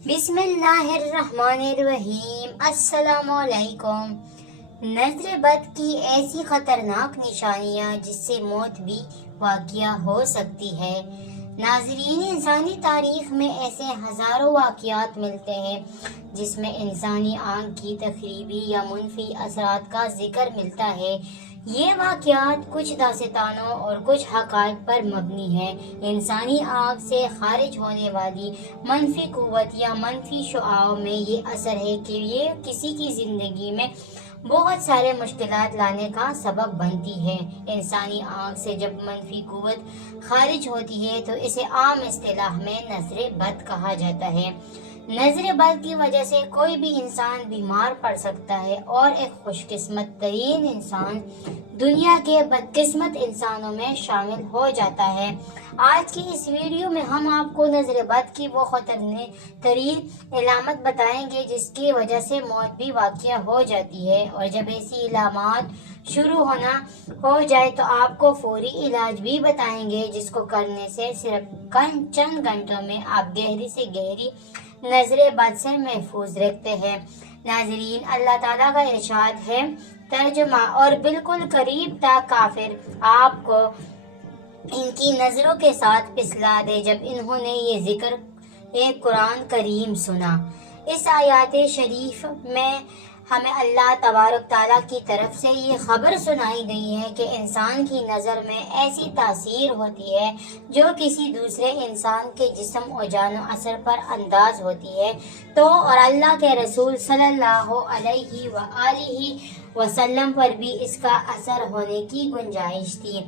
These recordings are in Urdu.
بسم اللہ الرحمن الرحیم۔ السلام علیکم۔ نظر بد کی ایسی خطرناک نشانیاں جس سے موت بھی واقع ہو سکتی ہے۔ ناظرین، انسانی تاریخ میں ایسے ہزاروں واقعات ملتے ہیں جس میں انسانی آنکھ کی تخریبی یا منفی اثرات کا ذکر ملتا ہے۔ یہ واقعات کچھ داستانوں اور کچھ حقائق پر مبنی ہیں۔ انسانی آنکھ سے خارج ہونے والی منفی قوت یا منفی شعاعوں میں یہ اثر ہے کہ یہ کسی کی زندگی میں بہت سارے مشکلات لانے کا سبب بنتی ہے۔ انسانی آنکھ سے جب منفی قوت خارج ہوتی ہے تو اسے عام اصطلاح میں نظر بد کہا جاتا ہے۔ نظر بد کی وجہ سے کوئی بھی انسان بیمار پڑ سکتا ہے اور ایک خوش قسمت ترین انسان دنیا کے بدقسمت انسانوں میں شامل ہو جاتا ہے۔ آج کی اس ویڈیو میں ہم آپ کو نظر بد کی وہ خطرناک ترین علامت بتائیں گے جس کی وجہ سے موت بھی واقع ہو جاتی ہے، اور جب ایسی علامات شروع ہونا ہو جائے تو آپ کو فوری علاج بھی بتائیں گے جس کو کرنے سے صرف چند گھنٹوں میں آپ گہری سے گہری نظر بد سے محفوظ رکھتے ہیں۔ ناظرین، اللہ تعالیٰ کا ارشاد ہے، ترجمہ: اور بالکل قریب تک کافر آپ کو ان کی نظروں کے ساتھ پھسلا دے جب انہوں نے یہ ذکر قرآن کریم سنا۔ اس آیات شریف میں ہمیں اللہ تبارک تعالیٰ کی طرف سے یہ خبر سنائی گئی ہے کہ انسان کی نظر میں ایسی تاثیر ہوتی ہے جو کسی دوسرے انسان کے جسم و جان و اثر پر انداز ہوتی ہے تو اور اللہ کے رسول صلی اللہ علیہ وآلہ وسلم پر بھی اس کا اثر ہونے کی گنجائش تھی۔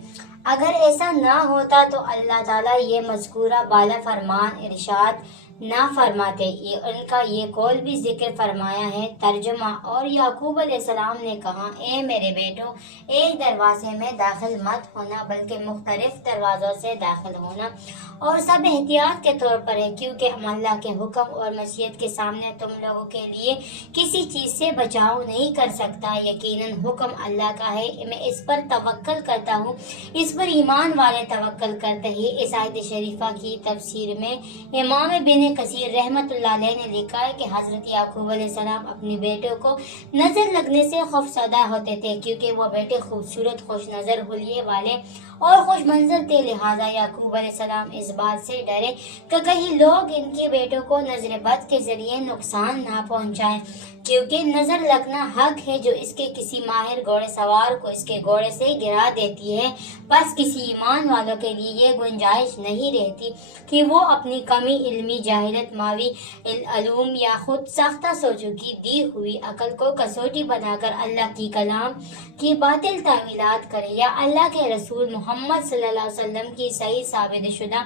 اگر ایسا نہ ہوتا تو اللہ تعالیٰ یہ مذکورہ بالا فرمان ارشاد نہ فرماتے۔ ان کا یہ قول بھی ذکر فرمایا ہے، ترجمہ: اور یعقوب علیہ السلام نے کہا، اے میرے بیٹو، ایک دروازے میں داخل مت ہونا بلکہ مختلف دروازوں سے داخل ہونا، اور سب احتیاط کے طور پر ہے، کیونکہ ہم اللہ کے حکم اور مشیت کے سامنے تم لوگوں کے لیے کسی چیز سے بچاؤ نہیں کر سکتا۔ یقیناً حکم اللہ کا ہے، میں اس پر توکل کرتا ہوں۔ اس پر ایمان والے توکل کرتے ہی۔ اس آیت شریفہ کی تفسیر میں امام بن کثیر رحمۃ اللہ علیہ نے لکھا ہے کہ حضرت یعقوب علیہ السلام اپنے بیٹوں کو نظر لگنے سے خوفزدہ ہوتے تھے، کیونکہ وہ بیٹے خوبصورت، خوش نظر، حلیے والے اور خوش منظر تھے۔ لہٰذا یعقوب علیہ السلام اس بات سے ڈرے کہ کہیں لوگ ان کے بیٹوں کو نظر بد کے ذریعے نقصان نہ پہنچائیں، کیونکہ نظر لگنا حق ہے جو اس کے کسی ماہر گھوڑے سوار کو اس کے گھوڑے سے گرا دیتی ہے۔ بس کسی ایمان والوں کے لیے یہ گنجائش نہیں رہتی کہ وہ اپنی کمی، علمی جاہلت، ماوی علوم یا خود ساختہ سوچوں کی دی ہوئی عقل کو کسوٹی بنا کر اللہ کی کلام کی باطل تعویلات کرے، یا اللہ کے رسول محمد صلی اللہ علیہ وسلم کی صحیح ثابت شدہ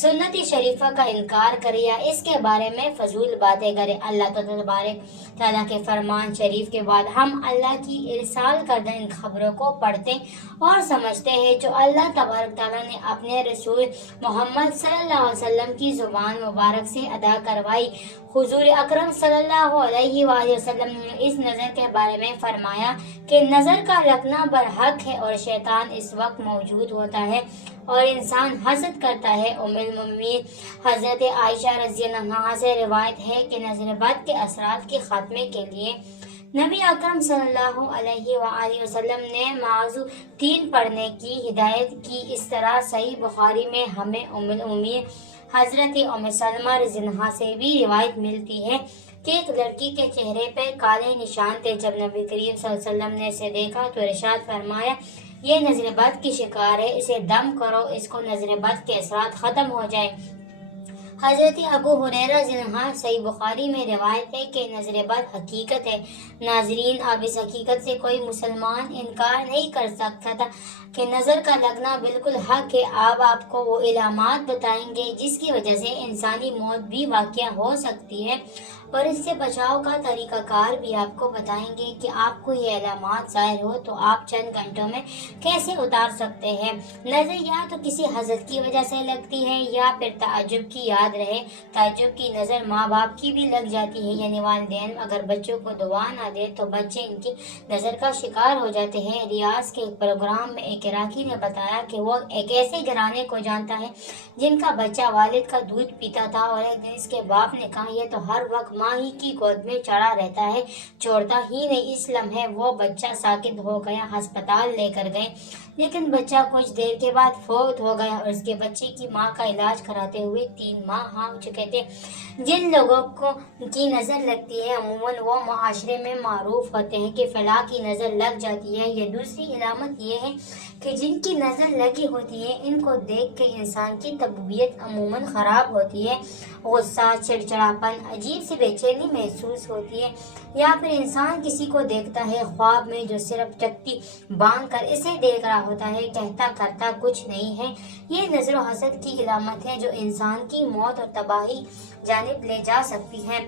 سنت شریفہ کا انکار کرے، یا اس کے بارے میں فضول باتیں کرے۔ اللہ تبارک تعالیٰ کے فرمان شریف کے بعد ہم اللہ کی ارسال کردہ ان خبروں کو پڑھتے اور سمجھتے ہیں جو اللہ تبارک تعالیٰ نے اپنے رسول محمد صلی اللہ علیہ وسلم کی زبان مبارک سے ادا کروائی۔ حضور اکرم صلی اللہ علیہ وآلہ وسلم نے اس نظر کے بارے میں فرمایا کہ نظر کا رکھنا برحق ہے اور شیطان اس وقت موجود ہوتا ہے اور انسان حسد کرتا ہے۔ ام المؤمنین حضرت عائشہ رضی اللہ عنہا سے روایت ہے کہ نظر بد کے اثرات کے خاتمے کے لیے نبی اکرم صلی اللہ علیہ وآلہ وسلم نے معوذتین پڑھنے کی ہدایت کی۔ اس طرح صحیح بخاری میں ہمیں ام المؤمنین حضرت ام سلمہ رضی اللہ عنہا سے بھی روایت ملتی ہے کہ ایک لڑکی کے چہرے پہ کالے نشان تھے۔ جب نبی کریم صلی اللہ علیہ وسلم نے اسے دیکھا تو ارشاد فرمایا، یہ نظر بد کی شکار ہے، اسے دم کرو، اس کو نظر بد کے اثرات ختم ہو جائے۔ حضرت ابو ہریرہ رضی اللہ عنہ صحیح بخاری میں روایت ہے کہ نظر بد حقیقت ہے۔ ناظرین، اب اس حقیقت سے کوئی مسلمان انکار نہیں کر سکتا تھا کہ نظر کا لگنا بالکل حق ہے۔ آپ کو وہ علامات بتائیں گے جس کی وجہ سے انسانی موت بھی واقع ہو سکتی ہے، اور اس سے بچاؤ کا طریقہ کار بھی آپ کو بتائیں گے کہ آپ کو یہ علامات ظاہر ہو تو آپ چند گھنٹوں میں کیسے اتار سکتے ہیں۔ نظر یا تو کسی حسد کی وجہ سے لگتی ہے یا پھر تعجب کی یاد یاد رہے، تعجب کی نظر ماں باپ کی بھی لگ جاتی ہے، یعنی والدین اگر بچوں کو دعا نہ دے تو بچے ان کی نظر کا شکار ہو جاتے ہیں۔ ریاض کے ایک پروگرام میں ایک عراقی نے بتایا کہ وہ ایک ایسے گھرانے کو جانتا ہے جن کا بچہ والد کا دودھ پیتا تھا، اور ایک دن اس کے باپ نے کہا یہ تو ہر وقت ماں ہی کی گود میں چڑھا رہتا ہے، چھوڑتا ہی نہیں۔ اس لمحے وہ بچہ ساکت ہو گیا، ہسپتال لے کر گئے، لیکن بچہ کچھ دیر کے بعد فوت ہو گیا، اور اس کے بچے کی ماں کا علاج کراتے ہوئے 3 ماہ ہو چکے تھے۔ جن لوگوں کی نظر لگتی ہے عموماً وہ معاشرے میں معروف ہوتے ہیں کہ فلاں کی نظر لگ جاتی ہے۔ یہ دوسری علامت یہ ہے کہ جن کی نظر لگی ہوتی ہے ان کو دیکھ کے انسان کی طبیعت عموماً خراب ہوتی ہے، غصہ، چڑچڑاپن، عجیب سی بے چینی محسوس ہوتی ہے، یا پھر انسان کسی کو دیکھتا ہے خواب میں جو صرف چکتی باندھ کر اسے دیکھ رہا ہوتا ہے، کہتا کرتا کچھ نہیں ہے۔ یہ نظر و حسد کی علامت ہے جو انسان کی موت اور تباہی جانب لے جا سکتی ہے۔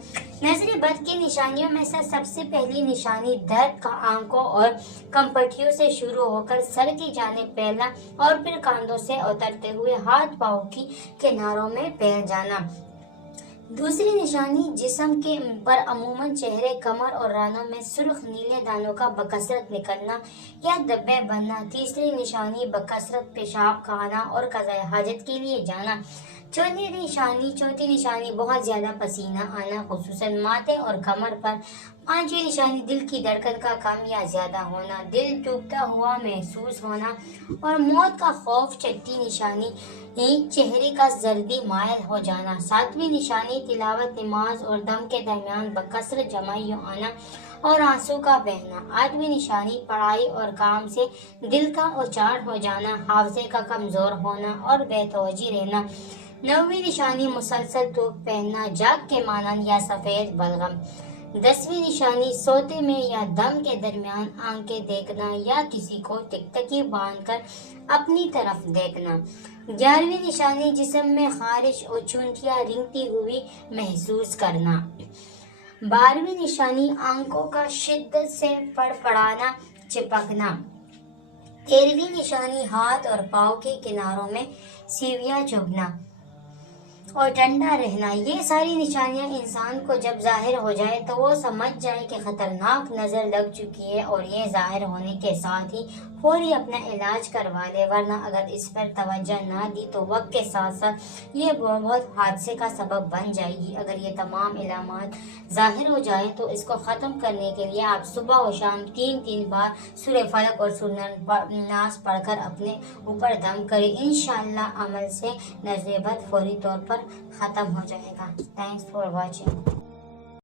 نظر بد کی نشانیوں میں سے سب سے پہلی نشانی درد کا آنکھوں اور کمپٹیوں سے شروع ہو کر سر کی جانب پھیلنا اور پھر کاندھوں سے اترتے ہوئے ہاتھ پاؤں کی کناروں میں پھیل جانا۔ دوسری نشانی جسم کے پر عموماً چہرے، کمر اور رانوں میں سرخ نیلے دانوں کا بکثرت نکلنا یا دھبے بننا۔ تیسری نشانی بکثرت پیشاب کھانا اور قضائے حاجت کے لیے جانا۔ چوتھی نشانی بہت زیادہ پسینہ آنا، خصوصاً ماتھے اور کمر پر۔ پانچویں نشانی دل کی دھڑکن کا کم یا زیادہ ہونا، دل ٹوٹتا ہوا محسوس ہونا اور موت کا خوف۔ چھٹی نشانی چہرے کا زردی مائل ہو جانا۔ ساتویں نشانی تلاوت، نماز اور دم کے درمیان بکثرت جمعی آنا اور آنسو کا بہنا۔ آٹھویں نشانی پڑھائی اور کام سے دل کا اچاٹ ہو جانا، حافظے کا کمزور ہونا اور بے توجہ رہنا۔ نویں نشانی مسلسل دھوپ پہننا، جاگ کے مانند یا سفید بلغم۔ 10ویں نشانی سوتے میں یا دم کے درمیان آنکھیں دیکھنا یا کسی کو ٹکٹکی باندھ کر اپنی طرف دیکھنا۔ 11ویں نشانی جسم میں خارش اور چونٹیاں رنگتی ہوئی محسوس کرنا۔ 12ویں نشانی آنکھوں کا شدت سے پڑپڑانا، چپکنا۔ 13ویں نشانی ہاتھ اور پاؤں کے کناروں میں سیویاں چبھنا اور ٹھنڈا رہنا۔ یہ ساری نشانیاں انسان کو جب ظاہر ہو جائے تو وہ سمجھ جائے کہ خطرناک نظر لگ چکی ہے، اور یہ ظاہر ہونے کے ساتھ ہی فوری اپنا علاج کروا لے، ورنہ اگر اس پر توجہ نہ دی تو وقت کے ساتھ ساتھ یہ بہت حادثے کا سبب بن جائے گی۔ اگر یہ تمام علامات ظاہر ہو جائیں تو اس کو ختم کرنے کے لیے آپ صبح و شام 3 بار سورہ فلق اور سورہ ناس پڑھ کر اپنے اوپر دم کریں۔ انشاءاللہ عمل سے نظر بد فوری طور پر ختم ہو جائے گا۔ Thanks for watching.